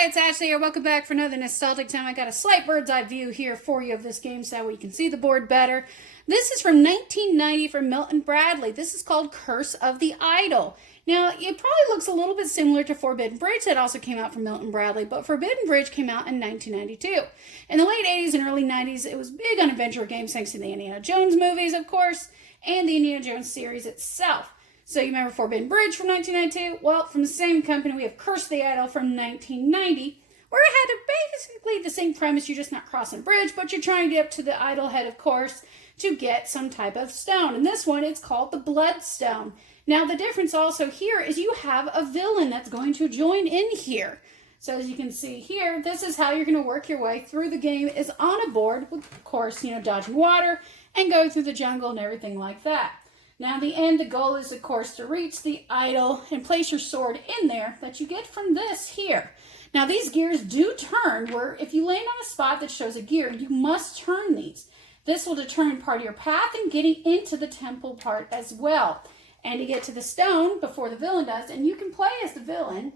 Hi, it's Ashley here. Welcome back for another nostalgic time. I got a slight bird's eye view here for you of this game so that way you can see the board better. This is from 1990 from Milton Bradley. This is called Curse of the Idol. Now, it probably looks a little bit similar to Forbidden Bridge that also came out from Milton Bradley, but Forbidden Bridge came out in 1992. In the late 80s and early 90s, it was big on adventure games thanks to the Indiana Jones movies, of course, and the Indiana Jones series itself. So you remember Forbidden Bridge from 1992? Well, from the same company, we have Curse the Idol from 1990, where it had basically the same premise. You're just not crossing a bridge, but you're trying to get up to the idol head, of course, to get some type of stone. And this one, it's called the Bloodstone. Now, the difference also here is you have a villain that's going to join in here. So as you can see here, this is how you're going to work your way through the game, is on a board with, of course, dodging water and going through the jungle and everything like that. Now, in the end, the goal is, of course, to reach the idol and place your sword in there that you get from this here. Now, these gears do turn, where if you land on a spot that shows a gear, you must turn these. This will determine part of your path and getting into the temple part as well. And to get to the stone before the villain does, and you can play as the villain.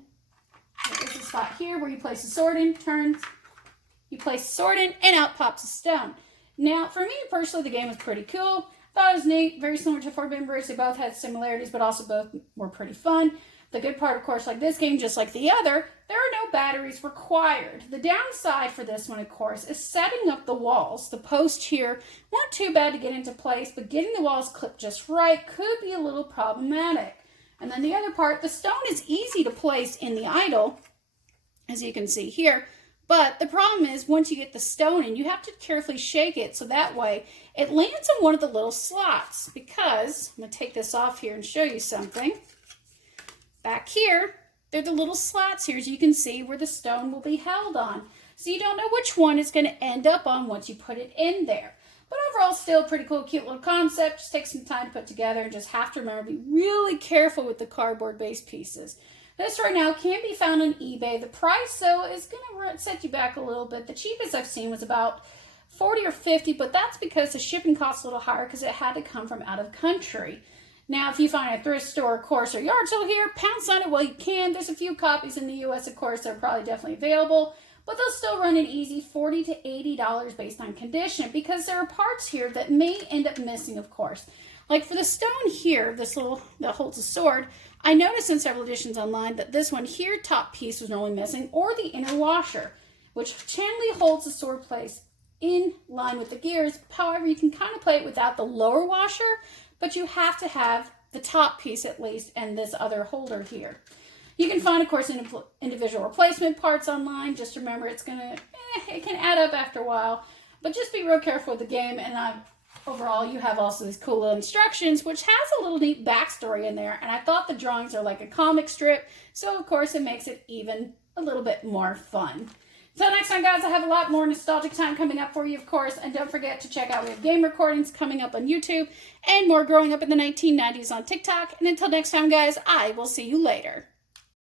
There's a spot here where you place the sword in, turns, you place the sword in, and out pops a stone. Now, for me personally, the game was pretty cool. Thought it was neat, very similar to Forbidden Bridge. They both had similarities, but also both were pretty fun. The good part, of course, like this game, just like the other, there are no batteries required. The downside for this one, of course, is setting up the walls. The posts here weren't too bad to get into place, but getting the walls clipped just right could be a little problematic. And then the other part, the stone is easy to place in the idol, as you can see here. But the problem is, once you get the stone in, you have to carefully shake it so that way it lands in one of the little slots. Because, I'm going to take this off here and show you something. Back here, they're the little slots here, as you can see, where the stone will be held on. So you don't know which one it's going to end up on once you put it in there. But overall, still a pretty cool, cute little concept. Just take some time to put together and just have to remember to be really careful with the cardboard-based pieces. This right now can be found on eBay. The price, though, is going to set you back a little bit. The cheapest I've seen was about $40 or $50, but that's because the shipping costs a little higher because it had to come from out of country. Now, if you find a thrift store, of course, or yard sale here, pounce on it while you can. There's a few copies in the U.S., of course, that are probably definitely available, but they'll still run an easy $40 to $80 based on condition because there are parts here that may end up missing, of course. Like for the stone here, this little that holds a sword, I noticed in several editions online that this one here, top piece, was normally missing, or the inner washer, which generally holds the sword place in line with the gears. However, you can kind of play it without the lower washer, but you have to have the top piece at least and this other holder here. You can find, of course, individual replacement parts online. Just remember, it can add up after a while, but just be real careful with the game. And overall, you have also these cool little instructions, which has a little neat backstory in there. And I thought the drawings are like a comic strip. So, of course, it makes it even a little bit more fun. Until next time, guys, I have a lot more nostalgic time coming up for you, of course. And don't forget to check out, we have game recordings coming up on YouTube and more growing up in the 1990s on TikTok. And until next time, guys, I will see you later.